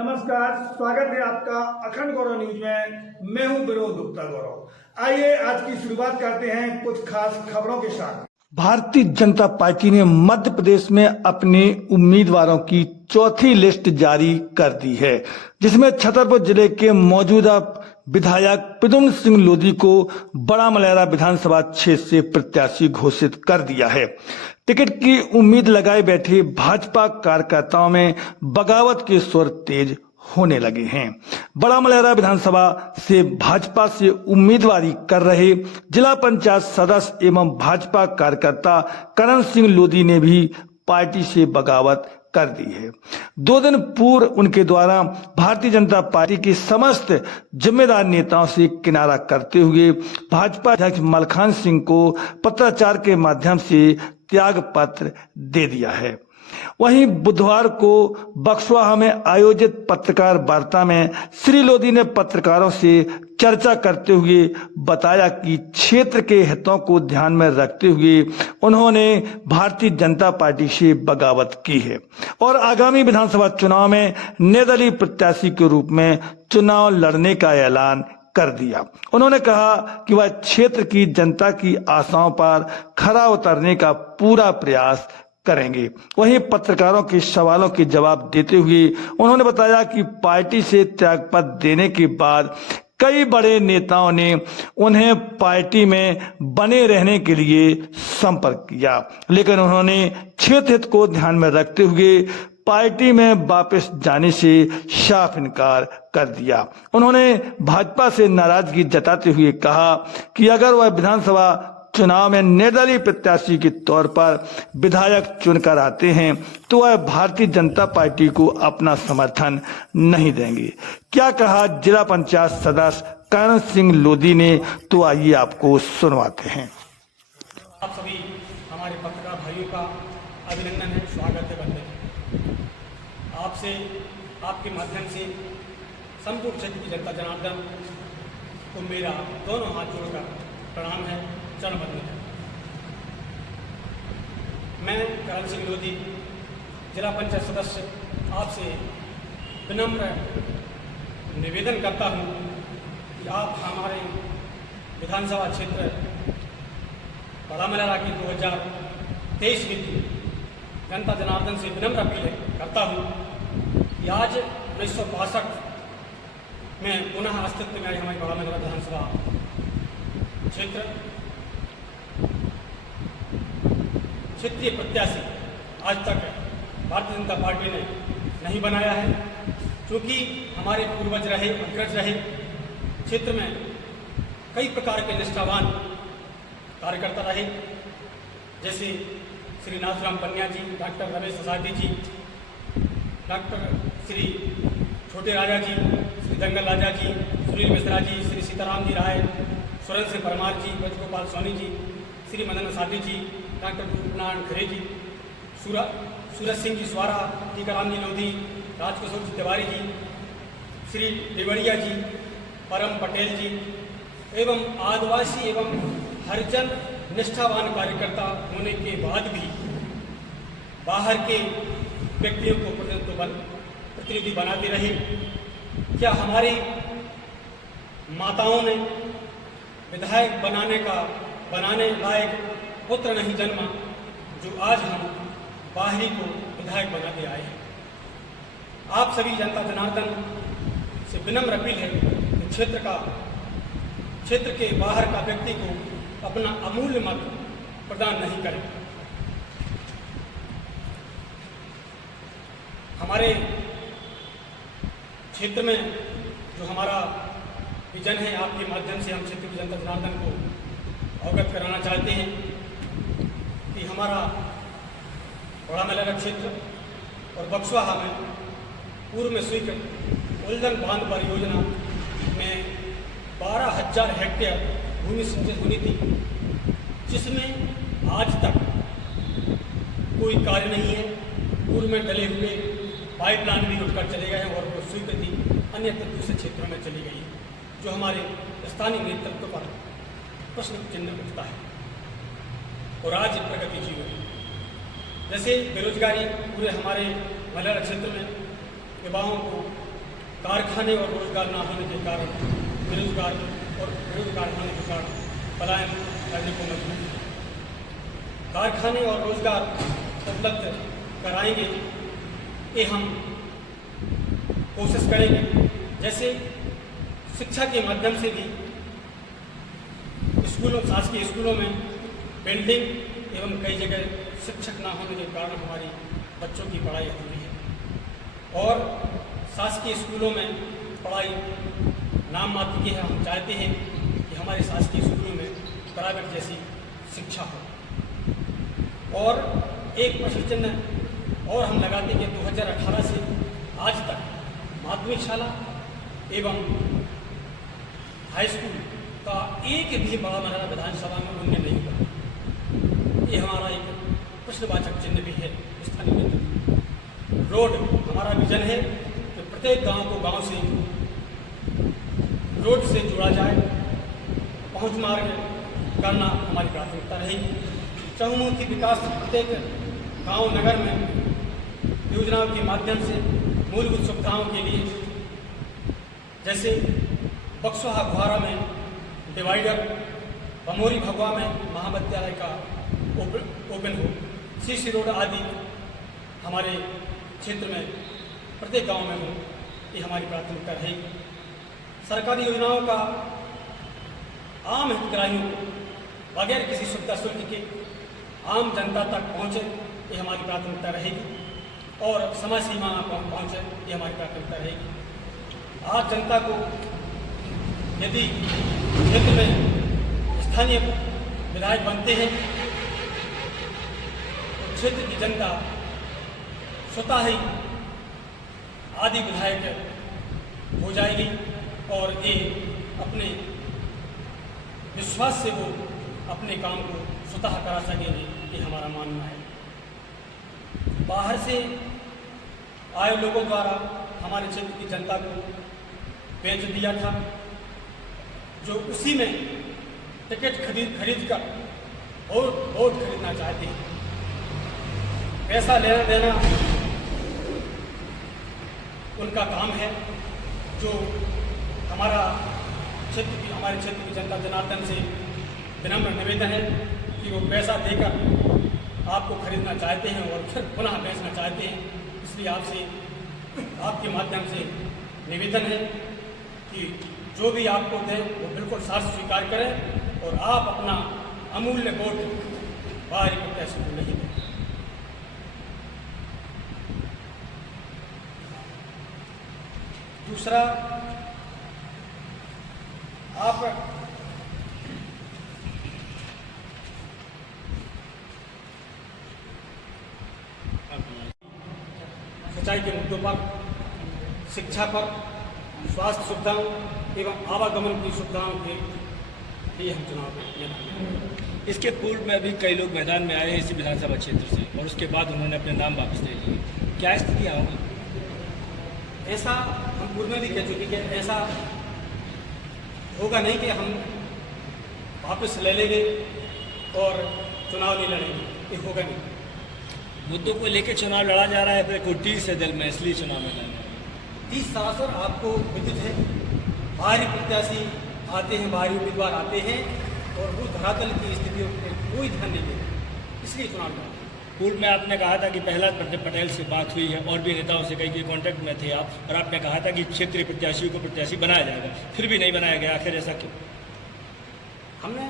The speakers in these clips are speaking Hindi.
नमस्कार, स्वागत है आपका अखंड गौरव न्यूज में। मैं हूं विनोद गुप्ता गौरव। आइए आज की शुरुआत करते हैं कुछ खास खबरों के साथ। भारतीय जनता पार्टी ने मध्य प्रदेश में अपने उम्मीदवारों की चौथी लिस्ट जारी कर दी है, जिसमें छतरपुर जिले के मौजूदा विधायक प्रद्युम्न सिंह लोधी को बड़ा मलहरा विधानसभा क्षेत्र से प्रत्याशी घोषित कर दिया है। टिकट की उम्मीद लगाए बैठे भाजपा कार्यकर्ताओं में बगावत के स्वर तेज होने लगे हैं। बड़ा मलहरा विधानसभा से भाजपा से उम्मीदवारी कर रहे जिला पंचायत सदस्य एवं भाजपा कार्यकर्ता करण सिंह लोधी ने भी पार्टी से बगावत कर दी है। 2 दिन पूर्व उनके द्वारा भारतीय जनता पार्टी के समस्त जिम्मेदार नेताओं से किनारा करते हुए भाजपा अध्यक्ष मलखान सिंह को पत्राचार के माध्यम से त्याग पत्र दे दिया है। वहीं बुधवार को बक्सवाहा में आयोजित पत्रकार वार्ता में श्री लोधी ने पत्रकारों से चर्चा करते हुए बताया कि क्षेत्र के हितों को ध्यान में रखते हुए उन्होंने भारतीय जनता पार्टी से बगावत की है और आगामी विधानसभा चुनाव में निर्दलीय प्रत्याशी के रूप में चुनाव लड़ने का ऐलान कर दिया। उन्होंने कहा कि वह क्षेत्र की जनता की आशाओं पर खरा उतरने का पूरा प्रयास करेंगे। वहीं पत्रकारों के सवालों के जवाब देते हुए उन्होंने बताया कि पार्टी से त्यागपत्र देने के बाद कई बड़े नेताओं ने उन्हें पार्टी में बने रहने के लिए संपर्क किया, लेकिन उन्होंने क्षेत्र हित को ध्यान में रखते हुए पार्टी में वापस जाने से साफ इनकार कर दिया। उन्होंने भाजपा से नाराजगी जताते हुए कहा कि अगर वह विधानसभा चुनाव में निर्दलीय प्रत्याशी के तौर पर विधायक चुनकर आते हैं तो वह भारतीय जनता पार्टी को अपना समर्थन नहीं देंगे। क्या कहा जिला पंचायत सदस्य करण सिंह लोधी ने, तो आइए आपको सुनवाते हैं। आप सभी हमारे पत्रकार भाइयों का अभिनंदन है, स्वागत है। बंदे आपसे आपके माध्यम से संपूर्ण क्षेत्र की जनता जनार्दन को मेरा दोनों हाथ जोड़कर प्रणाम है, चरण बंदन है। मैं करण सिंह लोधी जिला पंचायत सदस्य आपसे विनम्र निवेदन करता हूं कि आप हमारे विधानसभा क्षेत्र बड़ा मलहरा की 2023 में जनता जनार्दन से विनम्र अपील करता हूं कि आज 1962 में पुनः अस्तित्व में आई हमारी बड़ा मलहरा विधानसभा क्षेत्र क्षेत्रीय प्रत्याशी आज तक भारतीय जनता पार्टी ने नहीं बनाया है, क्योंकि हमारे पूर्वज रहे, अग्रज रहे, क्षेत्र में कई प्रकार के निष्ठावान कार्यकर्ता रहे, जैसे श्री नाथुराम पन्या जी, डॉक्टर रमेश ससादी जी, डॉक्टर श्री छोटे राजा जी, श्री दंगल राजा जी, सुनील मिश्रा जी, श्री सीताराम जी राय, सुरेंद्र सिंह परमार जी, ब्रजगोपाल सोनी जी, श्री मदन सादी जी, डॉक्टर रूपनारायण खरे जी, सूरज सिंह जी स्वारा, टीकाराम जी लोधी, राजकिशोर जी तिवारी जी, श्री देवड़िया जी, परम पटेल जी एवं आदिवासी एवं हरिजन निष्ठावान कार्यकर्ता होने के बाद भी बाहर के व्यक्तियों को प्रतिनिधि बनाते रहे। क्या हमारी माताओं ने विधायक बनाने लायक पुत्र नहीं जन्मा, जो आज हम बाहरी को विधायक बनाते आए हैं। आप सभी जनता जनार्दन से विनम्र अपील है कि क्षेत्र के बाहर का व्यक्ति को अपना अमूल्य मत प्रदान नहीं करें। हमारे क्षेत्र में जो हमारा विजन है, आपके माध्यम से हम क्षेत्र की जनता जनार्दन को अवगत कराना चाहते हैं कि हमारा बड़ा मलहरा क्षेत्र और बक्सवाहा में पूर्व में स्वीकृत उल्दन बांध परियोजना में 12,000 हेक्टेयर भूमि सिंचित होनी थी, जिसमें आज तक कोई कार्य नहीं है। पूर्व में डले हुए पाइपलाइन भी उठकर चले गए हैं और वो स्वीकृति अन्य दूसरे क्षेत्रों में चली गई, जो हमारे स्थानीय नेतृत्व पर प्रश्न चिन्ह उठता है और आज प्रगति जीव है। जैसे बेरोजगारी पूरे हमारे मलहरा क्षेत्र में युवाओं को कारखाने और रोजगार न होने के कारण बेरोजगार होने के कारण पलायन करने को मजबूर है। कारखाने और रोजगार उपलब्ध कराएंगे ये हम कोशिश करेंगे। जैसे शिक्षा के माध्यम से भी शासकीय स्कूलों में पेंटिंग एवं कई जगह शिक्षक न होने के कारण हमारी बच्चों की पढ़ाई अधूरी है और शासकीय स्कूलों में पढ़ाई नाम मात्र की है। हम चाहते हैं कि हमारे शासकीय स्कूलों में प्राइवेट जैसी शिक्षा हो। और एक प्रश्न चिन्ह और हम लगाते हैं कि 2018 से आज तक माध्यमिक शाला एवं हाई स्कूल का एक भी बड़ा मसला विधानसभा में उन्होंने नहीं करा। ये हमारा एक प्रश्नवाचक चिन्ह भी है। स्थानीय नेतृत्व रोड हमारा विजन है कि प्रत्येक गांव को गांव से रोड से जोड़ा जाए। पहुंच मार्ग करना हमारी प्राथमिकता रहेगी। चहुमुखी विकास प्रत्येक गांव नगर में योजनाओं के माध्यम से मूलभूत सुविधाओं के लिए जैसे बक्सोहा घुआरा में डिवाइडर, बमोरी भगवा में महाविद्यालय का ओपन हो, सीसी रोड आदि हमारे क्षेत्र में प्रत्येक गांव में हो, ये हमारी प्राथमिकता रहेगी। सरकारी योजनाओं का आम हितग्राहियों को बगैर किसी सुविधा शुल्क के आम जनता तक पहुँचे, ये हमारी प्राथमिकता रहेगी। और समय सीमा पहुँचे, ये हमारी प्राथमिकता रहेगी। आज जनता को यदि क्षेत्र में स्थानीय विधायक बनते हैं तो क्षेत्र की जनता स्वतः ही आदि विधायक हो जाएगी और ये अपने विश्वास से वो अपने काम को स्वतः करा सकेंगे, ये हमारा मानना है। बाहर से आए लोगों द्वारा हमारे क्षेत्र की जनता को बेच दिया था, जो उसी में टिकट खरीद कर वोट खरीदना चाहते हैं। पैसा लेना देना उनका काम है। जो हमारे क्षेत्र की जनता जनार्दन से विनम्र निवेदन है कि वो पैसा देकर आपको खरीदना चाहते हैं और फिर पुनः बेचना चाहते हैं। इसलिए आपसे आपके माध्यम से निवेदन है कि जो भी आपको दें वो बिल्कुल साफ स्वीकार करें और आप अपना अमूल्य वोट बाहरी प्रत्याशी को नहीं दें। दूसरा, आप सिंचाई के मुद्दों पर, शिक्षा पर, स्वास्थ्य सुविधाओं एवं आवागमन की सुविधाओं के लिए हम चुनाव में। इसके पूर्व में अभी कई लोग मैदान में आए हैं इसी विधानसभा क्षेत्र से और उसके बाद उन्होंने अपने नाम वापस ले लिए। क्या स्थितियाँ होंगी? ऐसा हम पूर्व में भी कह चुके कि ऐसा होगा नहीं कि हम वापस ले लेंगे और चुनाव नहीं लड़ेंगे, ये होगा नहीं। मुद्दों को लेकर चुनाव लड़ा जा रहा है, फिर कोई 30 है दिल में, इसलिए चुनाव में 30 सरासर आपको विदित है। बाहरी प्रत्याशी आते हैं, बाहरी उम्मीदवार आते हैं और वो धरातल की स्थितियों पर कोई ध्यान नहीं देते, इसलिए चुनाव लड़ा। पूर्व में आपने कहा था कि प्रहलाद पटेल से बात हुई है और भी नेताओं से कई कॉन्टैक्ट में थे आप, और आपने कहा था कि क्षेत्रीय प्रत्याशियों को प्रत्याशी बनाया जाएगा, फिर भी नहीं बनाया गया। आखिर ऐसा क्यों? हमने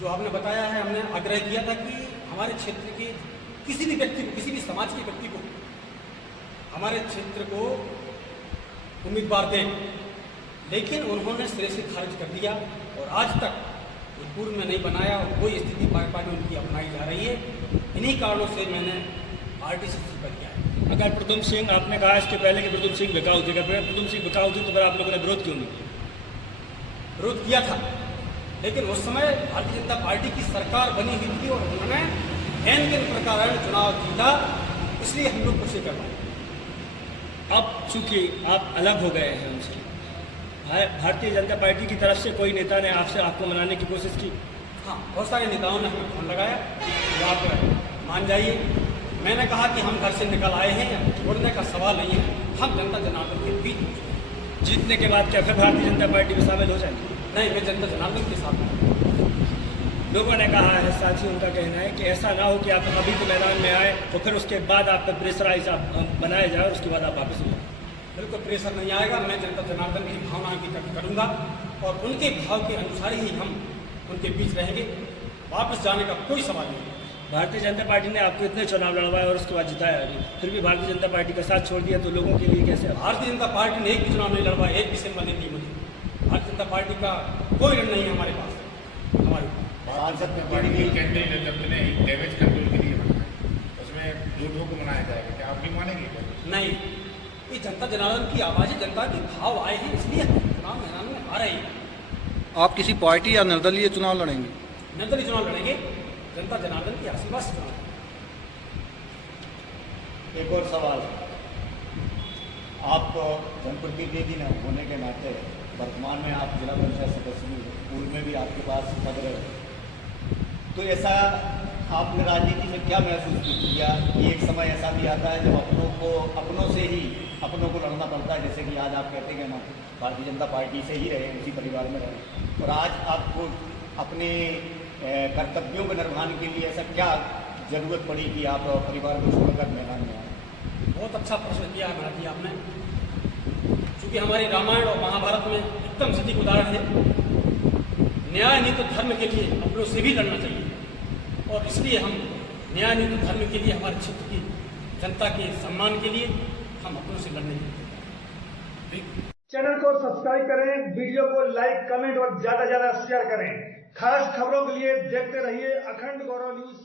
जो आपने बताया है, हमने आग्रह किया था कि हमारे क्षेत्र के किसी भी व्यक्ति को, किसी भी समाज के व्यक्ति को हमारे क्षेत्र को उम्मीदवार दें, लेकिन उन्होंने सिरे से खारिज कर दिया और आज तक पूर्व में नहीं बनाया और कोई स्थिति पार्टी उनकी अपनाई जा रही है। इन्हीं कारणों से मैंने पार्टी से इस्तीफा किया है। अगर प्रद्युम्न सिंह, आपने कहा इसके पहले कि प्रद्युम्न सिंह बिकाऊ थे, अगर प्रद्युम्न सिंह बिकाऊ थे तो फिर आप लोगों ने विरोध क्यों नहीं किया? विरोध किया था, लेकिन उस समय भारतीय जनता पार्टी की सरकार बनी हुई थी और उन्होंने एन के प्रकार चुनाव जीता, इसलिए हम लोग कुछ कर पाए। अब चूंकि आप अलग हो गए हैं उनसे, भारतीय जनता पार्टी की तरफ से कोई नेता ने आपको मनाने की कोशिश की? हाँ, बहुत सारे नेताओं ने हमें फोन लगाया कि आप मान जाइए, मैंने कहा कि हम घर से निकल आए हैं, छोड़ने का सवाल नहीं है, हम जनता जनार्दन के बीच हैं। जीतने के बाद क्या फिर भारतीय जनता पार्टी में शामिल हो जाएंगे? नहीं, मैं जनता जनार्दन के साथ हूँ। लोगों ने कहा है, साथ ही उनका कहना है कि ऐसा ना हो कि आप अभी तो मैदान में आए और फिर उसके बाद आप पर प्रेशराइज आप बनाया जाए और उसके बाद आप वापस हो जाए। बिल्कुल प्रेशर नहीं आएगा। मैं जनता जनार्दन की भावनाओं की रक्षा करूँगा और उनके भाव के अनुसार ही हम उनके बीच रहेंगे। वापस जाने का कोई सवाल नहीं। भारतीय जनता पार्टी ने आपको इतने चुनाव लड़वाए और उसके बाद जिताया अभी, फिर भी भारतीय जनता पार्टी का साथ छोड़ दिया, तो लोगों के लिए कैसे? भारतीय जनता पार्टी ने एक भी चुनाव नहीं लड़वाया, एक भी सिंबल नहीं दी मुझे। भारतीय जनता पार्टी का कोई रण नहीं है हमारे पास। हमारे सांसद में पार्टी की कैंडिडेट अपने डैमेज कंट्रोल के लिए बनाया, उसमें झूठों को मनाया जाएगा, क्या आप भी मानेंगे? नहीं, ये जनता जनार्दन की आवाज़ है, जनता के भाव आए हैं, इसलिए चुनाव मैदान में आ रहे हैं। आप किसी पार्टी या निर्दलीय चुनाव लड़ेंगे? निर्दलीय चुनाव लड़ेंगे, जनता जनार्दन की आशीर्वाद से चुनाव। एक और सवाल, आप जनप्रतिनिधि न होने के नाते वर्तमान में आप जिला पंचायत सदस्य भी, पूर्व में भी आपके पास पद रहे, तो ऐसा आपने राजनीति में क्या महसूस किया कि एक समय ऐसा भी आता है जब अपनों से ही अपनों को लड़ना पड़ता है, जैसे कि आज आप कहते हैं ना भारतीय जनता पार्टी से ही रहे, उसी परिवार में रहे, और आज आपको अपने कर्तव्यों के निर्वहन के लिए ऐसा क्या जरूरत पड़ी कि आप परिवार को छोड़कर मैदान में आए? बहुत अच्छा प्रश्न किया है महाराज जी आपने, क्योंकि हमारे रामायण और महाभारत में उत्तम सटीक उदाहरण है। न्याय नीति धर्म के लिए अपनों से भी लड़ना चाहिए, और इसलिए हम न्याय नीति धर्म के लिए, हमारे क्षेत्र की जनता के सम्मान के लिए हम अपनों से लड़ने के लिए। चैनल को सब्सक्राइब करें, वीडियो को लाइक, कमेंट और ज्यादा से ज्यादा शेयर करें। खास खबरों के लिए देखते रहिए अखंड गौरव न्यूज।